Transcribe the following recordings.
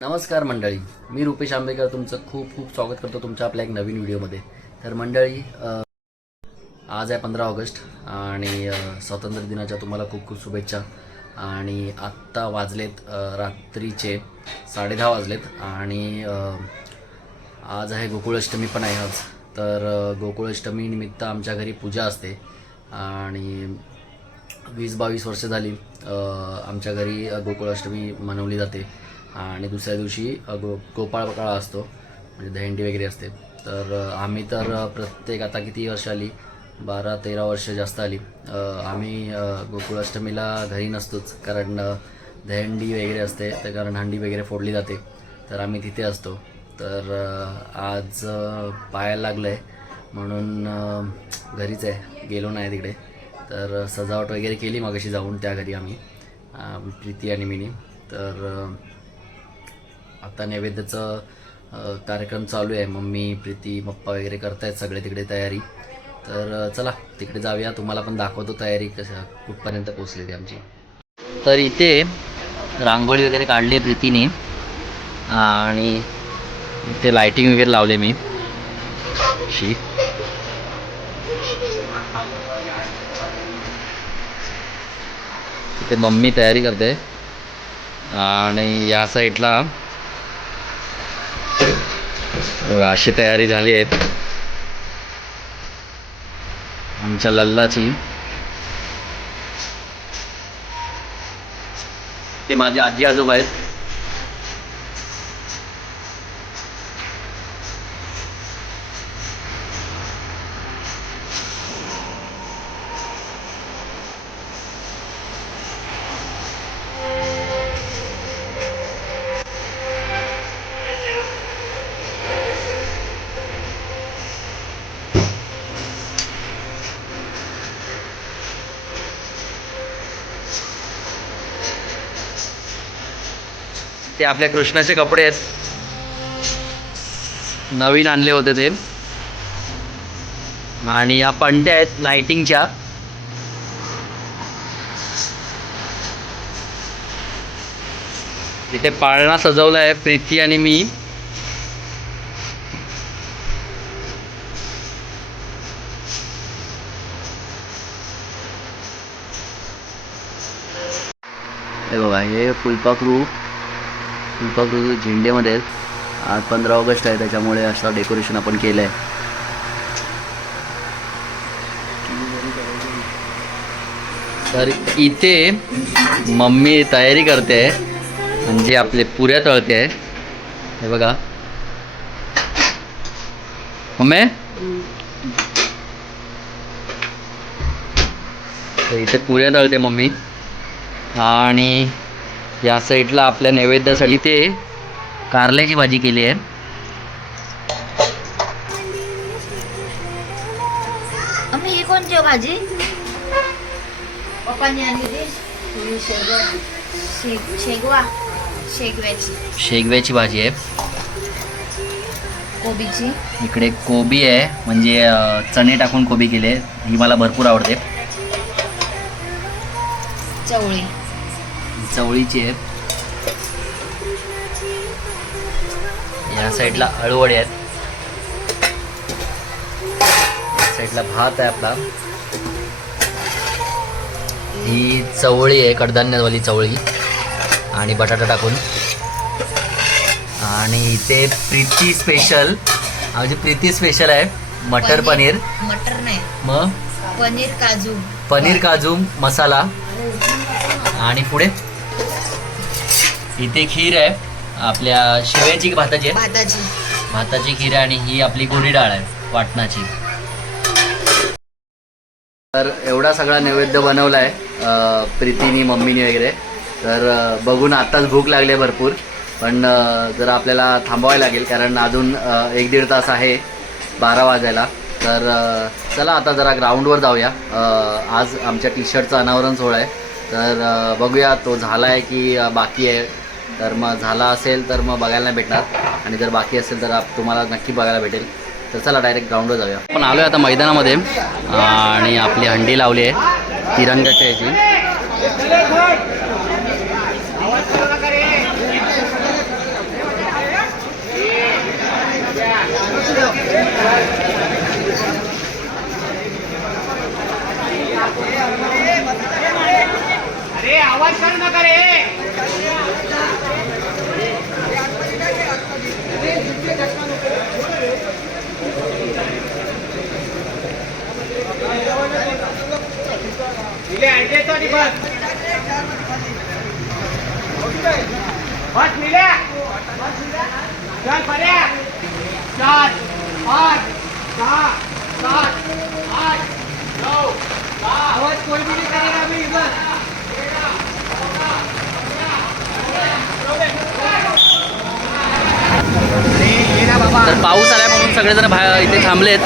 नमस्कार मंडळी मी रुपेश आंबेकर तुमचं खूप खूप स्वागत करतो तुमच्या आपल्या एक नवीन व्हिडिओमध्ये. तर मंडळी आज आहे पंधरा ऑगस्ट आणि स्वातंत्र्य दिनाच्या तुम्हाला खूप खूप शुभेच्छा. आणि आत्ता वाजलेत रात्रीचे साडेदहा वाजलेत आणि आज आहे गोकुळाष्टमी पण आहे आज. तर गोकुळाष्टमीनिमित्त गोकुळाष्टमी निमित्त आमच्या घरी पूजा असते आणि वीस बावीस वर्ष झाली आमच्या घरी गोकुळाष्टमी मनवली जाते. आणि दुसऱ्या दिवशी गो गोपाळ काळा असतो म्हणजे दहंडी वगैरे असते. तर आम्ही तर प्रत्येक आता किती वर्ष आली? बारा तेरा वर्ष जास्त आली. आम्ही गोकुळाष्टमीला घरी नसतोच कारण दहंडी वगैरे असते तर कारण हंडी वगैरे फोडली जाते. तर आम्ही तिथे असतो. तर आज अ, लागलं आहे म्हणून घरीच आहे. गेलो नाही तिकडे. तर सजावट वगैरे केली मगाशी जाऊन त्या घरी आम्ही प्रीती आणि मिनी. तर आता नैवेद्याचं कार्यक्रम चालू आहे. मम्मी प्रीती पप्पा वगैरे करतायत सगळे तिकडे तयारी. तर चला तिकडे जाऊया. तुम्हाला पण दाखवतो तयारी कशा कुठपर्यंत पोचलेली आमची. तर इथे रांगोळी वगैरे काढली आहे प्रीतीने. आणि इथे लायटिंग वगैरे लावले मी. शी. इथे मम्मी तयारी करते. आणि या साईडला अशी तयारी झाली आहे. आमच्या लल्लाची. ते माझे आजी आजोबा आहेत. ते आपल्या कृष्णाचे कपडे आहेत. नवीन आणले होते ते. आणि या पंट्या आहेत लाइटिंगच्या. तिथे पाळणा सजवला आहे प्रीती आणि मी. हे बघा हे फुलपाखरू फुलपाखरू झेंडेमध्ये आहेत. आज पंधरा ऑगस्ट आहे त्याच्यामुळे असं डेकोरेशन आपण केलं आहे तर इथे मम्मी तयारी करते म्हणजे आपले पुऱ्या तळते आहे हे बघा. मम्मी? तर इथे पुऱ्या तळते मम्मी. आणि या साईडला आपल्या नैवेद्यासाठी ते कारल्याची भाजी केली आहे. अम्मी ही कोणती भाजी? पप्पांनी आणली शेगवा. शेगव्याची. शेगव्याची भाजी आहे. कोबीची. इकडे कोबी आहे म्हणजे चणे टाकून कोबी केले. ही मला भरपूर आवडते. चवळी. चवळीची आहे या साईडला अळूवडे आहेत. या साईडला भात आहे आपला. ही चवळी आहे कडधान्यवाली चवळी. आणि बटाटा टाकून. आणि इथे प्रीती स्पेशल म्हणजे प्रीती स्पेशल आहे. मटर पनीर. मटर नाही. मग? पनीर काजू. पनीर काजू मसाला. आणि पुढे? इथे खीर आहे. आपल्या शेवयाची भाताची आहे. भाताची. भाताची खीर आहे आणि ही आपली गोडी डाळ आहे वाटणाची. तर एवढा सगळा नैवेद्य बनवला आहे प्रीतीनी मम्मीनी वगैरे. तर बघून आत्ताच भूक लागली आहे भरपूर. पण जरा आपल्याला थांबवायला लागेल कारण अजून एक दीड तास आहे बारा वाजायला. तर चला आता जरा ग्राउंडवर जाऊया. आज आमच्या टी शर्टचा अनावरण सोहळा आहे. तर बघूया तो झाला आहे की बाकी आहे? तर मग झाला असेल तर मग बघायला भेटणार. आणि जर बाकी असेल तर तुम्हाला नक्की बघायला भेटेल. तर चला डायरेक्ट ग्राउंडवर जाऊया. आपण आलो आता मैदानामध्ये. आणि आपली हंडी लावली आहे. तिरंगा खेळची Yeah. पाऊस आला म्हणून सगळेजण बाहेर इथे थांबलेत.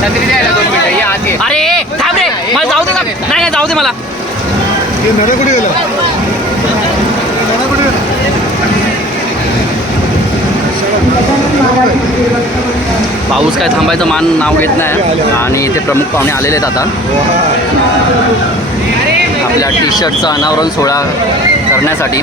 छत्री द्यायला दोन मिनिटं ये आत ये. अरे थांब रे. मला जाऊ दे ना. नाही नाही. जाऊ दे मला. हे कुठे गेला नड्या कुठे गेला पाऊस काय थांबायचं मान नाव घेत नाही. आणि इथे प्रमुख पाहुणे आलेले आहेत आता. आपल्या टी शर्टचं अनावरण सोहळा करण्यासाठी.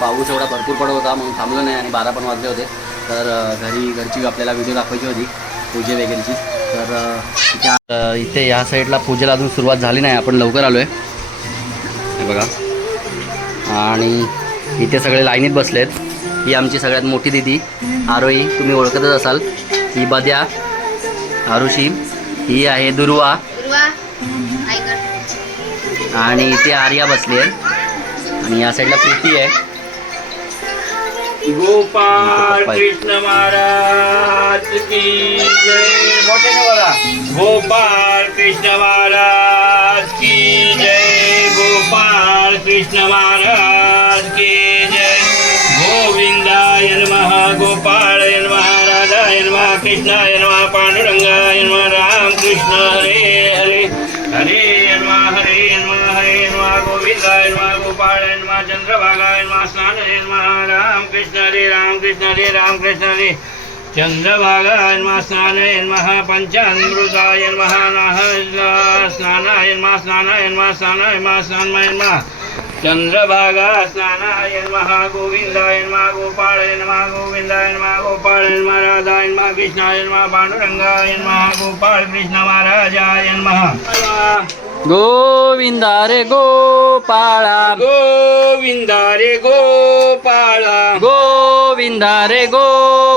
पाऊस एवढा भरपूर पडत होता म्हणून थांबलो नाही आणि बारा पण वाजले होते. तर घरी घरची आपल्याला व्हिडिओ दाखवायची होती पूजे वगैरेची. तर इथे या साईडला पूजेला अजून सुरुवात झाली नाही आपण लवकर आलो आहे हे बघा. आणि इथे सगळे लाईनीत बसलेत. ही आमची सगळ्यात मोठी दिदी आरोही तुम्ही ओळखतच असाल. ही बद्या आरुषी ही आहे दुर्वा. आणि इथे आर्या बसली आहे. आणि या साईडला प्रीती आहे. आहेत. कृष्ण महाराज की जय. बोला गोपाल कृष्ण महाराज की जय. गोपाल कृष्ण महाराज की जय. गोविंदाय नमः गोपाळाय नमः राधाय नमः कृष्णाय नमः पांडुरंगाय नमः राम कृष्ण हरे नमः गोपाळाय नमः चंद्रभागाय नमः स्नानाय नमः राम कृष्ण हरे राम कृष्ण हरे। राम कृष्ण हरे चंद्रभागाय नमः स्नानाय नमः पंचामृताय नमः स्नानाय नमः स्नानाय नमः स्नानाय नमः स्नानाय नमः चंद्रभागा स्नानाय नमः गोविंदाय नमः गोपाळाय नमः गोविंदाय नमः गोपाळाय नमः राधाय नमः कृष्णाय नमः पांडुरंगाय नमः गोपाळ कृष्ण महाराजाय नमः गोविंदा रे गोपाळा. गोविंदा रे गोपाळा. गोविंदा रे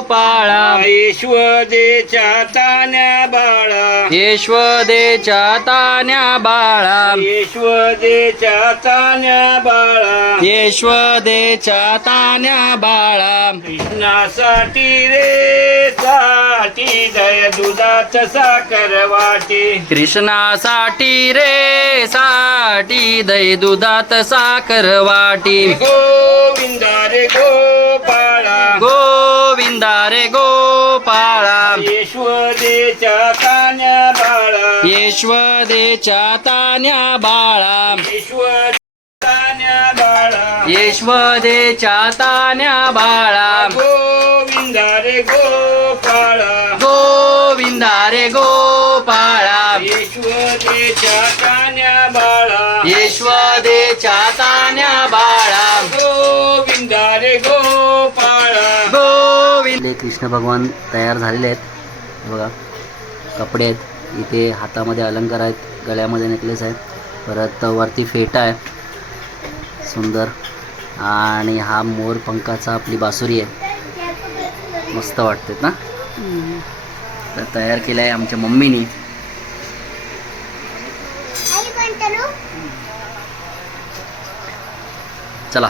गोपाळा. यशवदेच्या तान्या बाळा. यशवदेच्या तान्या बाळा. यशवदेच्या तान्या बाळा. यशवदेच्या तान्या बाळा. कृष्णासाठी रे साठी दय दुधात साखर वाटे. कृष्णासाठी रे साठी दही दुधात साखर वाटी. गोविंदा रे गोपाळा. गोविंदा रे गोपाळा. यशवदेच्या तान्या बाळा. यशवदेच्या तान्या बाळा. यशवद तान्या बाळा. यशवदेच्या तान्या बाळा. गोविंदा रे गोपाळा. गोविंदा रे गोपाळा गोविंद कृष्ण भगवान तयार झालेले आहेत. बघा कपडे आहेत. इथे हातामध्ये अलंकार आहेत गळ्यामध्ये नेकलेस आहे परत वरती फेटा आहे. सुंदर. आणि हा मोर पंखाचा आपली बासुरी आहे. मस्त वाटते ना? तर तयार केलं आहे आमच्या मम्मीनी. चला.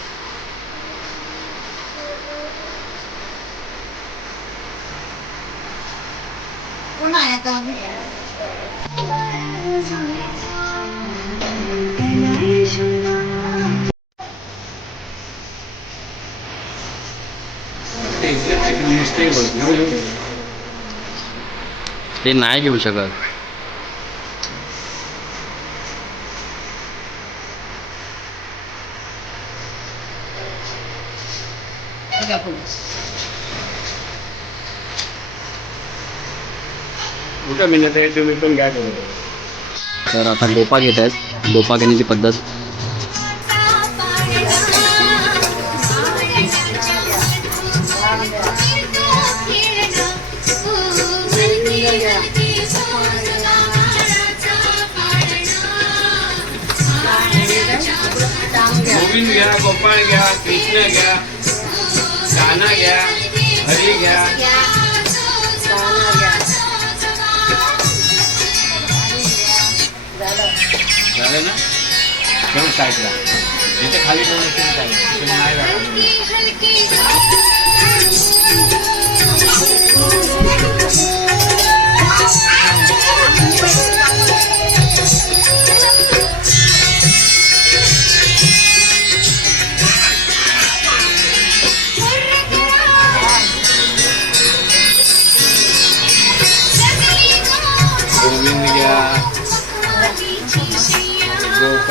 ते नाही घेऊ शकत. कुठं आहे तुम्ही पण घ्या करून तर आता डोपा घेत आहेत. डोपा घेण्याची पद्धत. गोविंद घ्या गोपाळ घ्या कृष्ण घ्या काना घ्या हरी घ्या. झालं ना घेऊन साईडला इथे खाली कोण असेल तर चालेल. तुम्ही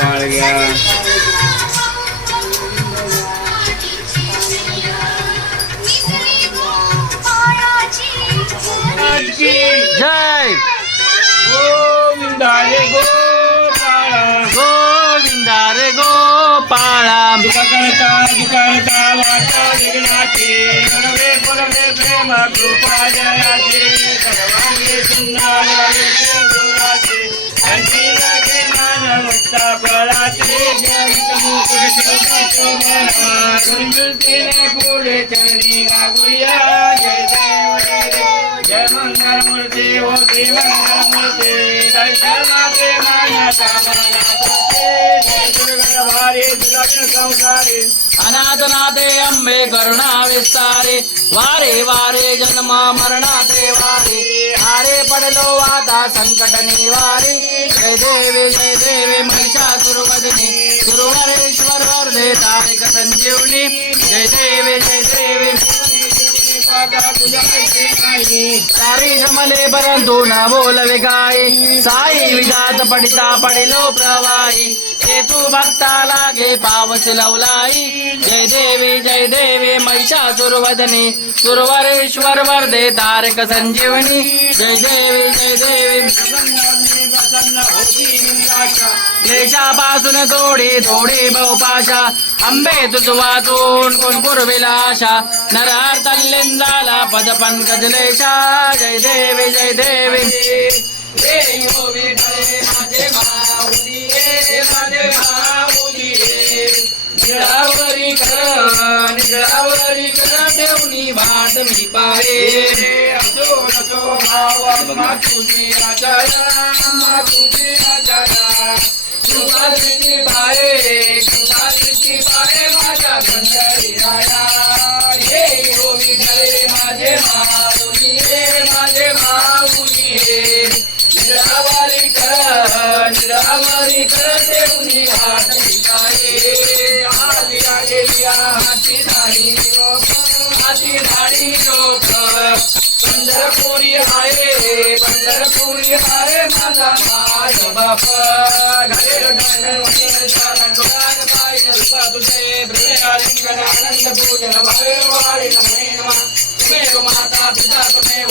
गोपाळ घ्या जय गोविंदा रे गोपाळा गोविंदा रे गोपाळा दुका करता दुकारता वाटा विघ्नाचे गणवे फलवे प्रेम कृपा जयाचे सर्वांगे सुंदर गोराचे अनाथनाथे अम्बे करुणा विस्तारे वारे वारे जन्म मरणाचे वारे। हारे पडलो आता संकट निवारे जय देवी जय देवी महिषासुरवदने सुरवरेश्वर वर्धे तारिक संजीवनी जय देवी जय देवी सारी जमले परंतु न बोलवे काय साई विजात पडिता पडिलो प्रवाही ते तू भक्ता लागे पावस लवलाई जय देवी जय देवी महिषासुरवदने सुरवरेश्वर वर्धे तारक संजीवनी जय देवी जय देवी क्लेशापासून थोडी थोडी बहुपाशा. अंबे तुझ वाचून कोण पुरविला आशा नरहर तल्लिंदाला पद पंकजलेशा जय देवी जय देवी. हो विठे माझे माऊली, माझे. निजळावरी कर निजळावरी कर ठेवणी भाट मी पाहे. असो नसो भाव मा तुझी आचारा मा तुझी आचारा कृपा पाहे कृपा पाहे माझ्या पंढरी आया हे गोवी धरे माझे माऊली रे माझे माऊली रे. निरावारी कर निरावारी कर देवनी वाट ప్రియాలింగనానంద పూజన భగవాడి నమే నమ మాతా పితా తుమేవ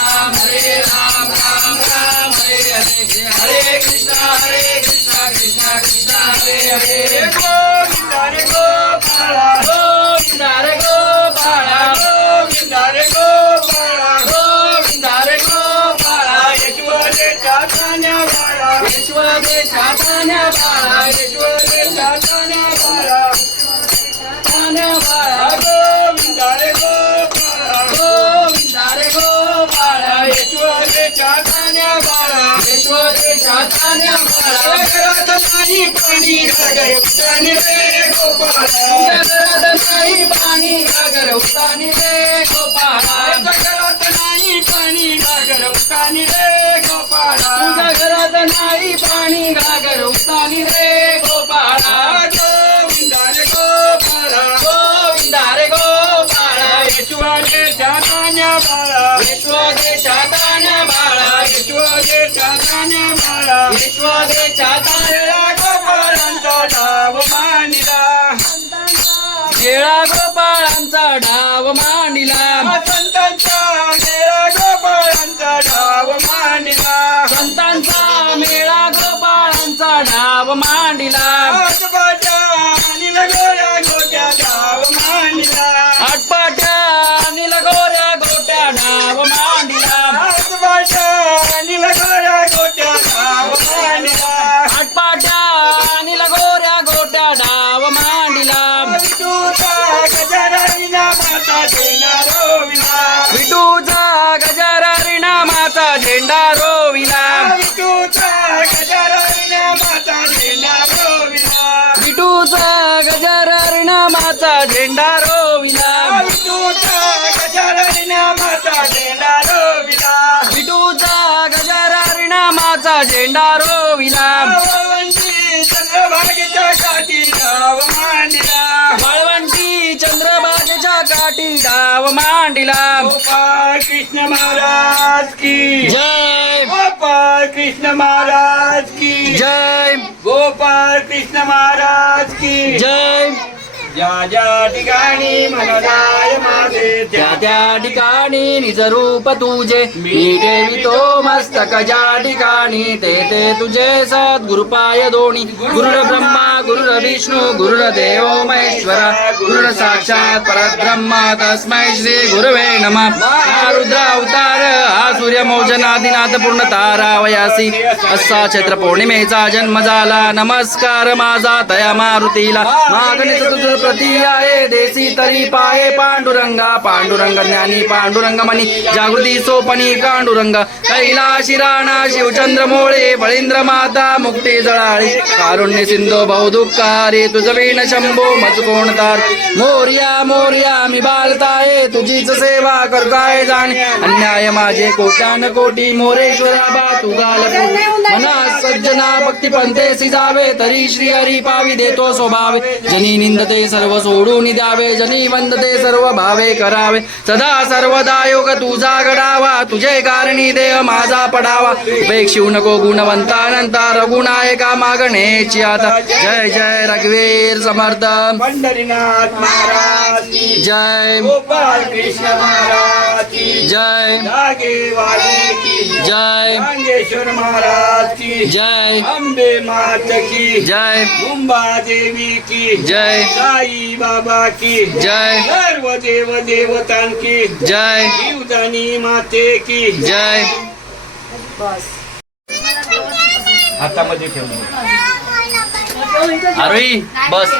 हरे हरे कृष्ण हरे कृष्ण कृष्ण कृष्ण हरे हरे। गोविंद रे गोपाळा गोविंद रे गोपाळा गोविंद रे गोपाळा गोविंद रे गोपाळा। यशवदेच्या कान्या बाळा बाळा यशवदेच्या घरात नाही पाणी घागर रे गोपाळा घरात नाही पाणी घागर रे गोपाळा घरात नाही पाणी घागर रे गोपाळा तुझ्या घरात नाही पाणी घागर रे गोपाळा रे गोपाळा रे गोपाळा बाळा विश्वदेशा बाळा डाव गोपाळांचा डाव मांडिला. झेंडा रोविला. विठूचा गजाननीना माता देना रोविला. विटूचा गजरा रिणामाचा झेंडा रोविला. माता विटूचा गजरा झेंडा रोविला. चंद्रभागेच्या गाव डाव मांडिला. गोपाळ कृष्ण महाराज की. जय. गोपाळ कृष्ण महाराज की. जय. गोपाळ कृष्ण महाराज की. जय. ज्या ज्या ठिकाणी मनदाय माझे त्या त्या ठिकाणी निज रूप तुझे. मी ठेवितो मस्तक ज्या ठिकाणी ते ते तुझे सद्गुरुपाय दोणी गुरुर ब्रह्मा गुरुर विष्णू गुरुर देव महेश्वर. गुरुर साक्षात परब्रह्म तस्मै श्री गुरुवे नमः. रुद्र अवतार हा सूर्य मोजनादिनाथ पूर्ण तारावयासी असा चैत्र पौर्णिमेचा जन्म झाला. नमस्कार माझा तया मारुतीला. मागणी प्रती आहे देसी तरी पाये पांडुरंगा पांडुरंग ज्ञानी पांडुरंग मनी जागृती सोपनी पांडुरंग कैलाशी राणा शिवचंद्र मोळे बळींद्र माता मुक्ती जळाळी कारुण्य सिंधो बहु दुःखारे तुझ वीण शंभो मज कोणतार मोर्या मोर्या मी बालताये तुझीच सेवा करताय जाणे. अन्याय माझे कोट्यान कोटी मोरेश्वरा बा तू गाल मना सज्जना भक्ती पंथेसी जावे तरी श्री हरी पावी देतो स्वभावे. जनी निंदते सर्व सोडून द्यावे जनी वंदते सर्व भावे करावे। सदा सर्वदा योग तुझा घडावा तुझे कारणी देह माझा पडावा। उपेक्षिव नको गुणवंतानंता रघुनायका मागणेची आता। जय जय रघुवीर समर्थ। पंढरीनाथ महाराज की जय। गोपाल कृष्ण महाराज की जय। की जय। रांगेश्वर महाराज की जय। अंबे मात की जय। मुंबा देवी की जय। साई बाबा की जय। सर्व देव देवतांकी जय। जीवदानी माते की जय। हातामध्ये ठेवून आरोही बस.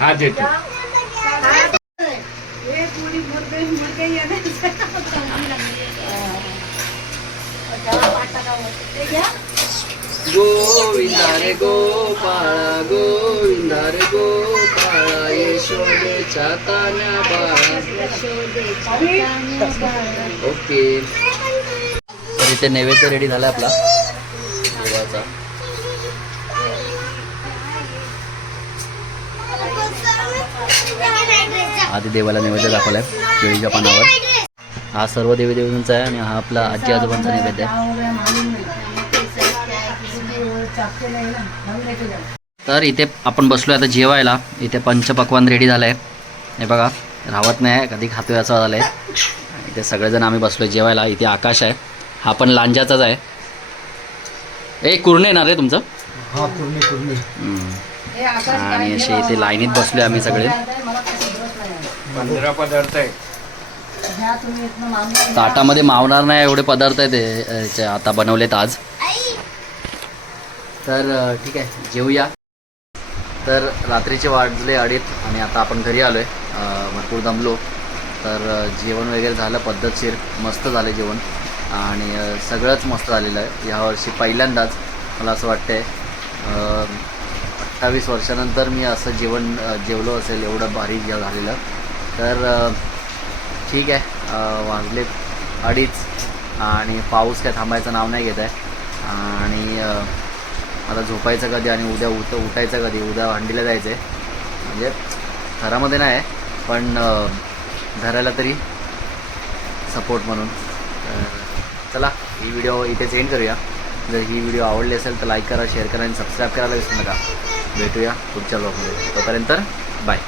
हा देतो गोविंदा रे गोपाळा गोविंदा रे गोपाळा यशोदेच्या तान्या बाळा. ओके. तर इथे नैवेद्य रेडी झाला आपला. देवाचा. आधी देवाला नैवेद्य दाखवलाय केळीच्या पानावर. हा सर्व देवी देवींचा आहे आणि हा आपला आजी आजोबांचा नैवेद्य आहे. तर इथे आपण बसलो आता जेवायला. इथे पंचपक्वान रेडी झालं आहे हे बघा रावत नाही कधी खातोय असं झालं आहे इथे सगळेजण आम्ही बसलो जेवायला. इथे आकाश आहे. हा पण लांजाचाच आहे. ए कुर्णे ना रे तुमचं? हा. आणि असे इथे लाईनीत बसलो आम्ही सगळे. पंधरा पदार्थ आहे. ताटामध्ये मावणार नाही एवढे पदार्थ आहेत याचे आता बनवलेत आज. तर ठीक आहे. जेवूया तर रात्रीचे वाजले अडीच आणि आता आपण घरी आलो आहे भरपूर दमलो. तर जेवण वगैरे झालं. पद्धतशीर मस्त झालं जेवण. आणि सगळंच मस्त झालेलं आहे. यावर्षी पहिल्यांदाच मला असं वाटतं आहे अठ्ठावीस वर्षानंतर मी असं जेवण जेवलो असेल एवढं भारी जेव झालेलं. तर ठीक आहे. वाजले अडीच आणि पाऊस काय थांबायचं नाव नाही घेत आहे. आणि आता झोपायचं कधी आणि उद्या उठ उठायचं कधी? उद्या हंडीला जायचं आहे म्हणजे घरामध्ये नाही पण घराला तरी सपोर्ट म्हणून. चला ही व्हिडिओ इथेच एंड करूया. जर ही व्हिडिओ आवडली असेल तर लाईक करा शेअर करा आणि सबस्क्राईब करायला विसरू नका. भेटूया पुढच्या ब्लॉगमध्ये तोपर्यंत बाय